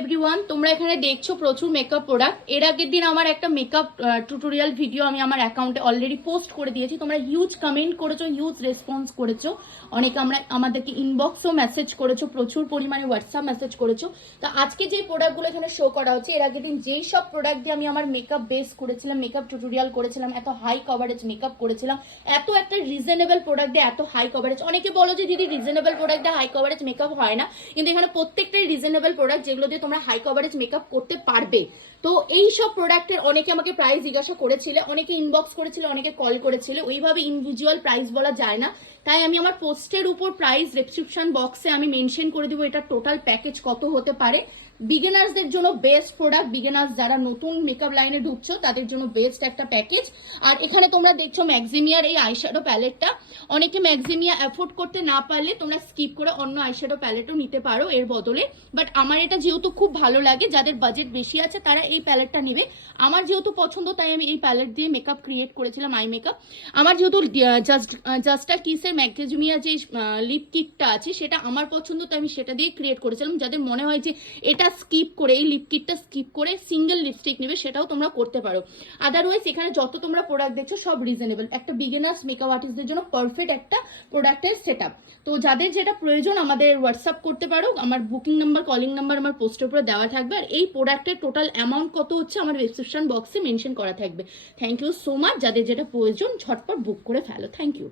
Everyone, তোমরা এখানে দেখছো প্রচুর মেকআপ প্রোডাক্ট। এর আগের দিন আমার একটা মেকআপ টিউটোরিয়াল ভিডিও আমি আমার অ্যাকাউন্টে অলরেডি পোস্ট করে দিয়েছি। তোমরা হিউজ কমেন্ট করেছো, হিউজ রেসপন্স করেছো, অনেকে আমাদেরকে ইনবক্সও মেসেজ করেছো, প্রচুর পরিমাণে হোয়াটসঅ্যাপ মেসেজ করেছো। তো আজকে যে প্রোডাক্টগুলো এখানে শো করা হচ্ছে, এর আগের দিন যেই সব প্রোডাক্ট দিয়ে আমি আমার মেকআপ বেস করেছিলাম, মেকআপ টিউটোরিয়াল করেছিলাম, এত হাই কভারেজ মেকআপ করেছিলাম, এত একটা রিজনেবল প্রোডাক্ট দিয়ে এত হাই কভারেজ। অনেকে বলো যে দিদি রিজনেবল প্রোডাক্ট দিয়ে হাই কভারেজ মেকআপ হয় না, কিন্তু এখানে প্রত্যেকটাই রিজনেবল প্রোডাক্ট যেগুলো দিয়ে তোমরা হাই কভারেজ মেকআপ করতে পারবে। তো এই সব প্রোডাক্টের অনেকে আমাকে প্রাইস জিজ্ঞাসা করেছিল, অনেকে ইনবক্স করেছিল, অনেকে কল করেছিল। ওইভাবে ইন্ডিভিজুয়াল প্রাইস বলা যায় না, তাই আমি আমার পোস্টের উপর প্রাইস ডেসক্রিপশন বক্সে আমি মেনশন করে দিব এটা টোটাল প্যাকেজ কত হতে পারে। বিগিনার্সদের জন্য বেস্ট প্রোডাক্ট, বিগিনার্স যারা নতুন মেকআপ লাইনে ঢুকছো তাদের জন্য বেস্ট একটা প্যাকেজ। আর এখানে তোমরা দেখছো ম্যাক্সিমিয়ার এই আইশ্যাডো প্যালেটটা। অনেকে ম্যাক্সিমিয়া অ্যাফোর্ড করতে না পারলে তোমরা স্কিপ করে অন্য আইশ্যাডো প্যালেটও নিতে পারো এর বদলে, বাট আমার এটা যেহেতু খুব ভালো লাগে, যাদের বাজেট বেশি আছে তারা এই প্যালেটটা নেবে। আমার যেহেতু পছন্দ তাই আমি এই প্যালেট দিয়ে মেকআপ ক্রিয়েট করেছিলাম, আই মেকআপ। আমার যেহেতু জাস্টা কিসের ম্যাক্সিমিয়া যে লিপ কিটটা আছে সেটা আমার পছন্দ, তাই আমি সেটা দিয়ে ক্রিয়েট করেছিলাম। যাদের মনে হয় যে এটা স্কিপ করে, এই লিপ কিটটা স্কিপ করে সিঙ্গেল লিপস্টিক নেবে, সেটাও তোমরা করতে পারো। আদারওয়াইজ এখানে যত তোমরা প্রোডাক্ট দেখছো সব রিজনেবল, একটা বিগিনার্স মেকআপ আর্টিস্টদের জন্য পারফেক্ট একটা প্রোডাক্টের সেটআপ। তো যাদের যেটা প্রয়োজন আমাদের হোয়াটসঅ্যাপ করতে পারো, আমার বুকিং নাম্বার, কলিং নাম্বার আমার পোস্টের উপরে দেওয়া থাকবে। আর এই প্রোডাক্টের টোটাল অ্যামাউন্ট কত হচ্ছে আমার ডেসক্রিপশন বক্সে মেনশন করা থাকবে। Thank you so much. যাদের যেটা প্রয়োজন ঝটপট বুক করে ফেলো। Thank you.